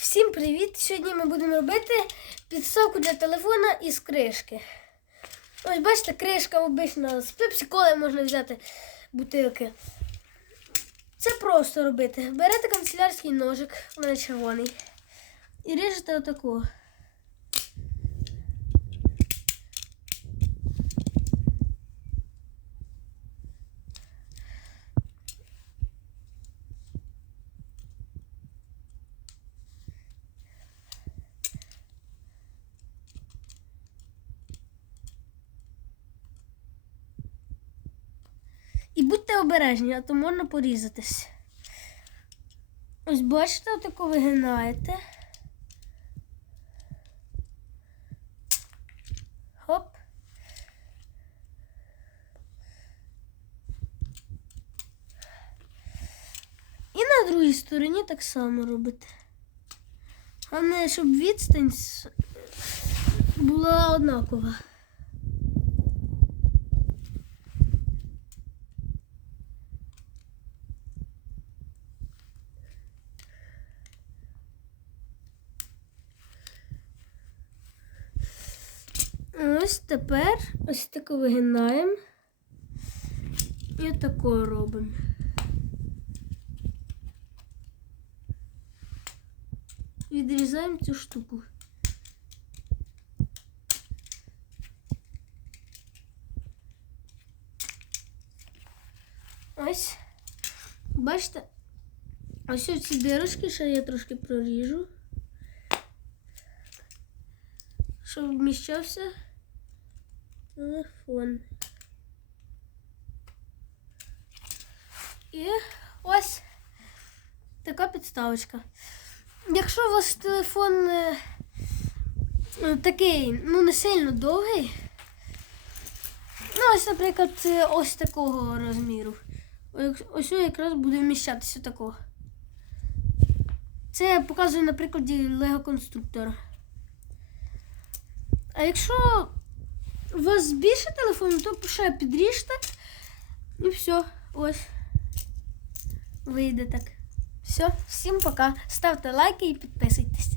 Всім привіт! Сьогодні ми будемо робити підставку для телефона із кришки. Ось бачите, кришка обична з пепсі-коли можна взяти бутилки. Це просто робити. Берете канцелярський ножик, у мене червоний, і ріжете отаку. І будьте обережні, а то можна порізатись. Ось бачите, отако вигинаєте. Хоп. І на другій стороні так само робите. Головне, щоб відстань була однакова. Ось тепер ось тако вигинаємо. І тако робимо. Відрізаємо цю штуку. Ось. Бачите? Ось ці дирочки ще я трошки проріжу. Щоб вміщався телефон. І ось така підставочка. Якщо у вас телефон е, такий, ну не сильно довгий, ну ось, наприклад, ось такого розміру. Ось якраз буде вміщатися такого. Це я показую на прикладі Лего конструктора. А якщо вас більше телефонів, то ще підріжте і все. Ось. Вийде так. Все, всім пока. Ставте лайки і підписуйтесь.